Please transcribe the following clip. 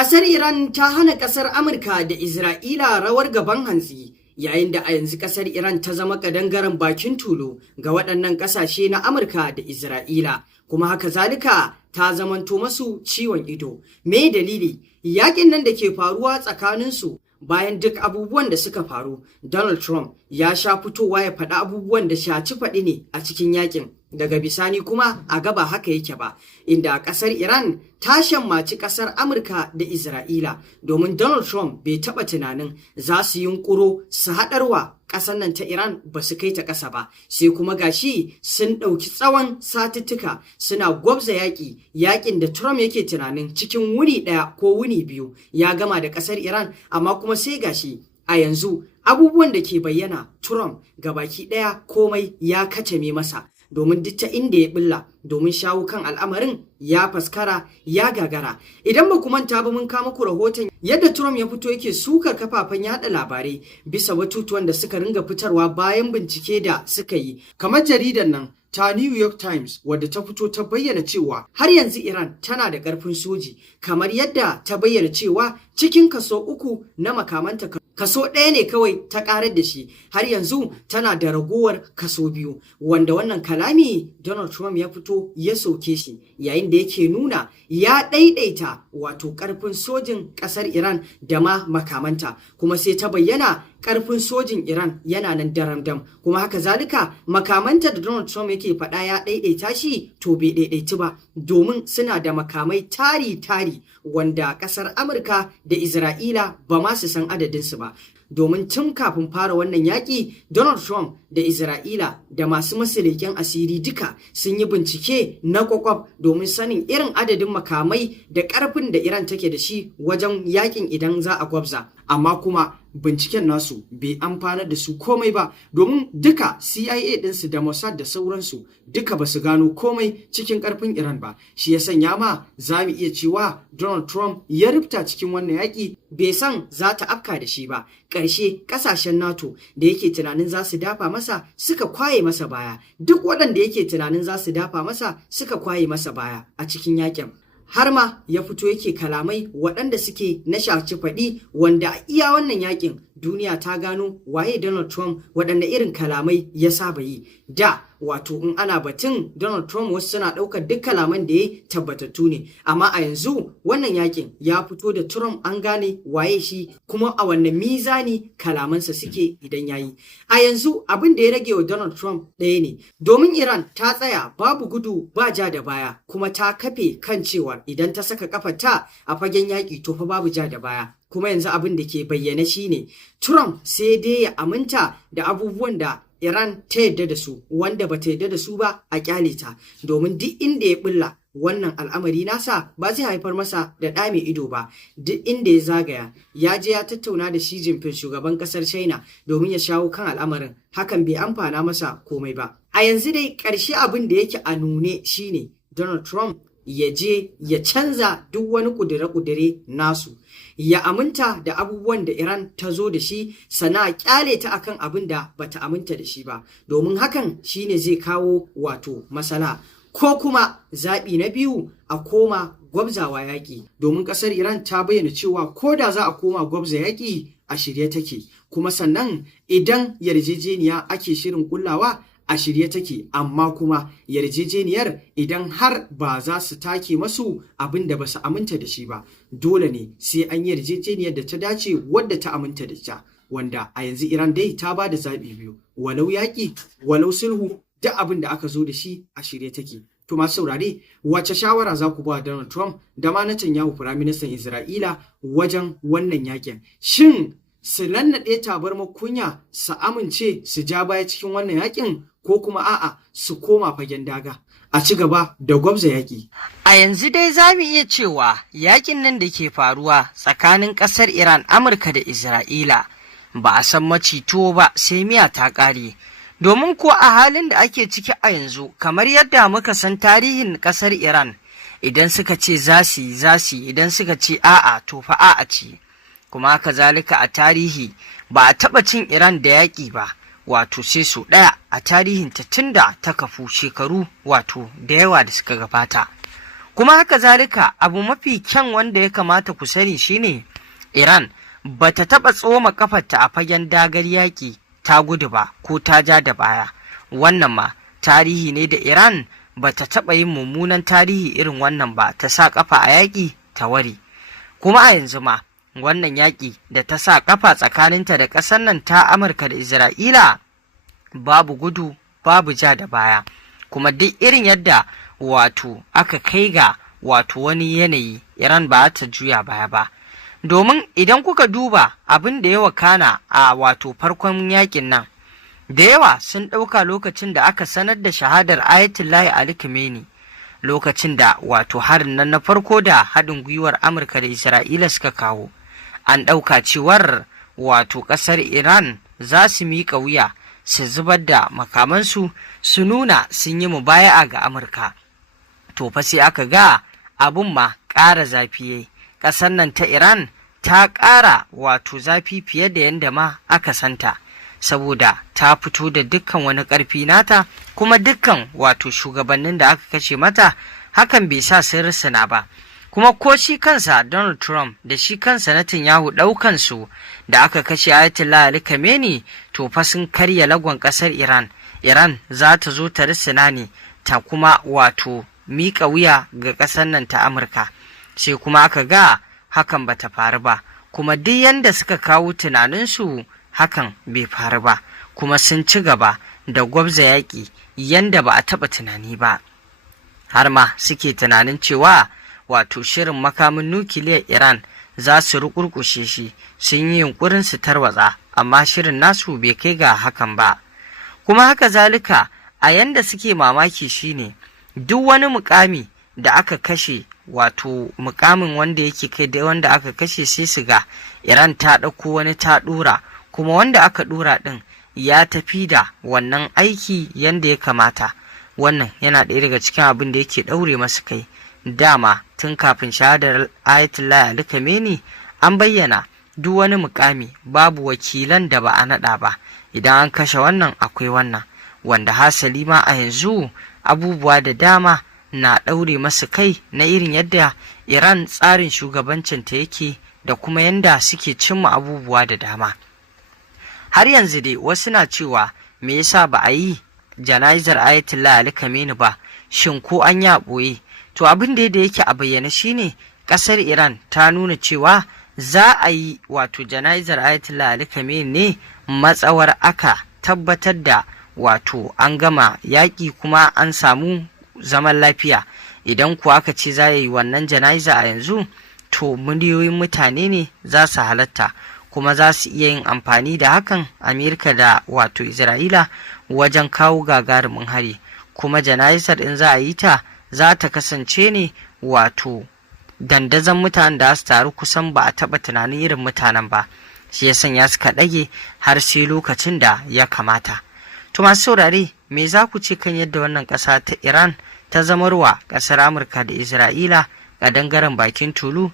Ƙasar Iran ta hana ƙasar Amurka da Isra'ila rawar gaban hantsi, yayin da a yanzu ƙasar Iran ta zama ƙadangaren bakin tulu ga waɗannan ƙasashe na Amurka da Isra'ila, kuma haka zalika ta zamanto masu ciwon ido. Me dalili? Yaƙin nan da ke faruwa tsakaninsu bayan duk abubuwan da suka faru, Donald Trump ya sha fitowa ya faɗi abubuwan da shaci faɗi ne a cikin yaƙin. Daga bisani kuma a gaba haka yake ba, inda ƙasar Iran ta shammaci ƙasar Amurka da Isra'ila domin Donald Trump bai taɓa tunanin za su yunƙuro su haɗarwa ƙasar nan ta Iran ba su kai ta ƙasa ba, sai kuma gashi sun ɗauki tsawon satuttuka suna gwabza yaƙin da Trump yake tunanin cikin wuni ɗaya ko wuni biyu ya gama da ƙasar Iran, amma kuma sai gashi a yanzu abubuwan da ke bayyana Trump gabaki ɗaya komai ya kacame masa. Domin duk ta inda ya bulla domin shawo kan al'amarin ya faskara ya gagara. Idan ba ku manta ba mun kawo muku rahoton yadda Trump ya fito yake sukar kafafen yada labarai bisa batutuwan da suka ringa fitarwa bayan bincike da suka yi. Kamar jaridar nan ta New York Times wadda ta fito ta bayyana cewa har yanzu Iran tana da ƙarfin soji, kamar yadda ta bayyana cewa cikin kaso 3 na makamanta kaso 1 ne kawai ta ƙarar da shi, har yanzu tana da ragowar kaso 2, wanda wannan kalami Donald Trump ya fito ya soke shi yayin da yake nuna ya ɗaiɗaita wato ƙarfin sojin ƙasar Iran da ma makamanta, kuma sai ta bayyana ƙarfin sojin Iran yana nan daram-dam, kuma haka zalika makamanta da Donald Trump yake faɗa ya ɗaiɗaita shi to bai ɗaiɗaitu ba, domin suna da makamai tari-tari wanda ƙasar Amurka da Isra'ila ba ma su san adadinsu ba. Domin tun kafin fara wannan yaƙi, Donald Trump da Isra'ila da masu masu leƙen asiri duka sun yi bincike na kwakwaf domin sanin irin adadin makamai da ƙarfin da Iran take da shi wajen yaƙin idan za a gwabza. Amma kuma binciken nasu bai amfanar da su komai ba, domin duka CIA ɗinsu da Mossad da sauransu duka ba su gano komai cikin ƙarfin Iran ba. Shi ya sanya ma za mu iya cewa Donald Trump ya rufta cikin wannan yaƙi bai san za ta afka da shi ba. Ƙarshe ƙasashen NATO da yake tunanin za su dafa masa suka kwaye masa baya, duk waɗanda yake tunanin za su dafa masa suka kwaye masa baya a cikin yaƙin. Har ma ya fito yake kalamai waɗanda suke na shaci faɗi, wanda a iya wannan yakin duniya ta gano waye Donald Trump, waɗanda irin kalamai ya saba yi. Da wato in ana batun Donald Trump wasu suna ɗaukar duk kalaman da ya tabbatattu ne, amma a yanzu wannan yakin ya fito da Trump an gane waye shi kuma a wannan mizani kalamansa suke idan yayi. A yanzu abin da ya rage wa Donald Trump ɗaya ne, domin Iran ta tsaya babu gudu ba ja da baya, kuma ta kafe kan cewa idan ta saka kafarta a fagen yaƙi to fa babu ja da baya. Kuma yanzu abin da ke bayyana shine Trump sai dai ya aminta da abubuwan da Iran ta yadda da su, wanda ba ta yadda da su ba a kyale ta, domin duk inda ya bulla wannan al'amari nasa ba zai haifar masa da ɗa mai ido ba. Duk inda ya zagaya ya je ya tattauna da Xi Jinping shugaban ƙasar China domin ya shawo kan al'amarin, hakan bai amfana masa komai ba. A yanzu dai ƙarshe abin da yake a nune shine Donald Trump ya je ya canza duk wani ƙudire-ƙudire nasu, ya aminta da abubuwan da Iran ta zo da shi, sana kyale ta akan abin da bata aminta da shi ba, domin hakan shine zai kawo wato masala. Ko kuma zaɓi na biyu a koma gwabzawa yaƙi, domin ƙasar Iran ta bayyana cewa ko da za a koma gwabza yaƙi a shirye take, kuma sannan idan yarjejeniya ake shirin kullawa a shirye take, amma kuma yarjejeniyar idan har ba za su take masu abin da ba su aminta da shi ba, dole ne sai an yi yarjejeniyar da ta dace wadda ta aminta da ta, wanda a yanzu Iran dai ta ba da zaɓi biyu, walau yaƙi walau sulhu, duk abin da aka zo da shi a shirye take. To masu saurare, wace shawara za ku ba Donald Trump da ma Netanyahu Firaministan Isra'ila wajen wannan yaƙin? Shin su nannaɗe tabarmar kunya su amince su ja baya cikin wannan yaƙin, ko kuma a'a su koma fagen daga a ci gaba da gwabza yaƙi? A yanzu dai za mu iya cewa yaƙin nan da ke faruwa tsakanin ƙasar Iran, Amurka da Isra'ila ba a san macito ba sai miya ta ƙare. Domin ko a halin da ake ciki a yanzu, kamar yadda muka san tarihin ƙasar Iran, idan suka ce za su yi, idan suka ce a'a to fa a'a ce. Kuma haka zalika a tarihi ba a taɓa cin Iran da yaƙi ba, wato sai sau ɗaya a tarihinta tun da ta kafu shekaru wato da yawa da suka gabata. Kuma haka zalika abu mafi kyan wanda ya kamata ku sani shine Iran ba ta taɓa tsoma kafarta a fagen dagar yaƙi ta gudu ba ko ta ja da baya. Wannan ma tarihi ne da Iran ba ta taɓa yin mummunan tarihi irin wannan ba, ta sa ƙafa a yaƙi ta ware. Kuma a yanzu ma wannan yaƙi da ta sa ƙafa tsakaninta da ƙasar nan ta Amurka da Isra'ila babu gudu babu ja da baya. Kuma duk irin yadda wato aka kai ga wato wani yanayi, Iran ba ta juya baya ba. Domin idan kuka duba abin da ya wakana a wato farkon yakin nan, da yawa sun ɗauka lokacin da aka sanar da shahadar Ayatollah Ali Khamenei, lokacin da wato harin nan na farko da haɗin gwiwar Amurka da Isra'ila suka kawo, an ɗauka cewar wato ƙasar Iran za su miƙa wuya, su zubar da makamansu, su nuna sun yi mubaya'a ga Amurka. To fa sai aka ga abun ma ƙara zafi yayi. Ƙasar nan ta Iran ta ƙara wato zafi fiye da yadda ma aka santa, saboda ta fito da dukkan wani ƙarfi nata, kuma dukkan wato shugabannin da aka kashe mata hakan bai sa sun risina ba. Kuma ko shi kansa Donald Trump da shi kansa Netanyahu ɗaukansu da aka kashe Ayatollah Ali Khamenei, to fa sun karya lagon ƙasar Iran. Iran za ta zo ta risina ne ta kuma wato miƙa wuya ga ƙasar nan ta Amurka. Sai kuma aka ga hakan bata faru ba, kuma duk yanda suka kawo tunaninsu hakan bai faru ba, kuma sun ci gaba da gwabza yaƙi yanda ba a taɓa tunani ba. Har ma suke tunanin cewa wato shirin makamin nukiliyar Iran za su rukurkushe shi, sun yi yunkurin su tarwatsa, amma shirin nasu bai kai ga hakan ba. Kuma haka zalika a yanda suke mamaki shine duk wani mukami da aka kashe, wato mukamin wanda yake kai da wanda aka kashe, sai su ga Iran ta ɗauko wani ta ɗora, kuma wanda aka ɗora ɗin ya tafi da wannan aiki yanda ya kamata. Wannan yana ɗaya daga cikin abin da yake ɗaure masu kai. Dama tun kafin shahadar Ayatollah Ali Khamenei an bayyana duk wani mukami babu wakilan da ba a naɗa ba, idan an kashe wannan akwai wannan, wanda hasali ma a yanzu abubuwa da dama na ɗaure masu kai na irin yadda Iran tsarin shugabancinta yake da kuma yadda suke cimma abubuwa da dama. Har yanzu dai wasu na cewa me yasa ba a yi jana'izar Ayatollah Ali Khamenei ba, shin ko an ya ɓoye? To abin da yake a bayyane shine ƙasar Iran ta nuna cewa za a yi wato jana'izar Ayatollah Ali Khamenei ne matsawar aka tabbatar da wato an gama yaƙi kuma an samu zaman lafiya. Idan kuwa aka ce za a yi wannan jana'iza a yanzu, to miliyoyin mutane ne za su halatta, kuma za su iya yin amfani da hakan Amerika da wato Isra'ila wajen kawo gagarumin hari. Kuma jana'izar in za a yi ta za ta kasance ne wato dandazon mutanen da su taru kusan ba a taɓa tunanin irin mutanen ba, shi ya sanya suka ɗage har sai lokacin da ya kamata. To masu saurare, me za ku ce kan yadda wannan ƙasa ta Iran ta zamarwa ƙasar Amurka da Isra'ila a dangaren bakin tulu